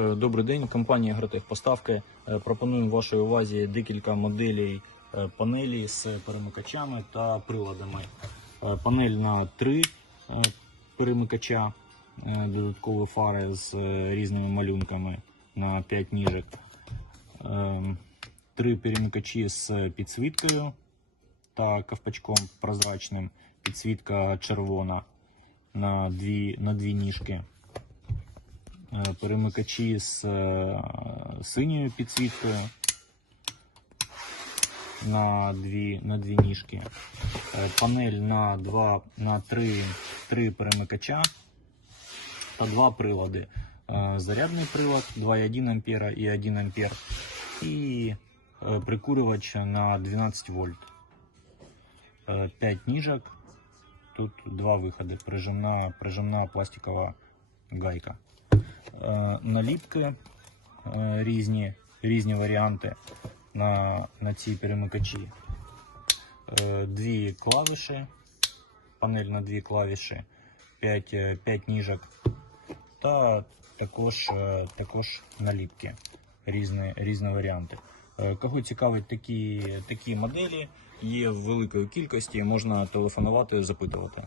Е, Добрий день, компанія Гратех Поставки. Е, Пропонуємо вашій увазі декілька моделей е, панелі з перемикачами та приладами. Панель на три перемикача, додаткові фари з різними малюнками на 5 ніжок. Три перемикачі з підсвіткою та ковпачком прозрачним. Підсвітка червона на дві, на дві ніжки. Е, перемикачі з е, синьою підсвіткою на дві, на дві ніжки, Е, панель на, два, на три, три перемикача та два прилади. Зарядний прилад 2,1 ампера і 1 ампер і прикурювач на 12 вольт. 5 ніжок. Тут два виходи. Прижимна, прижимна пластикова гайка. Е, наліпки е, різні, різні варіанти на, на ці перемикачі. Е, Дві клавіші, панель на дві клавіші, 5, 5 ніжок та також, також наліпки, різні, різні варіанти. Кого цікавить такі, такі моделі, є в великої кількості, можна телефонувати, запитувати.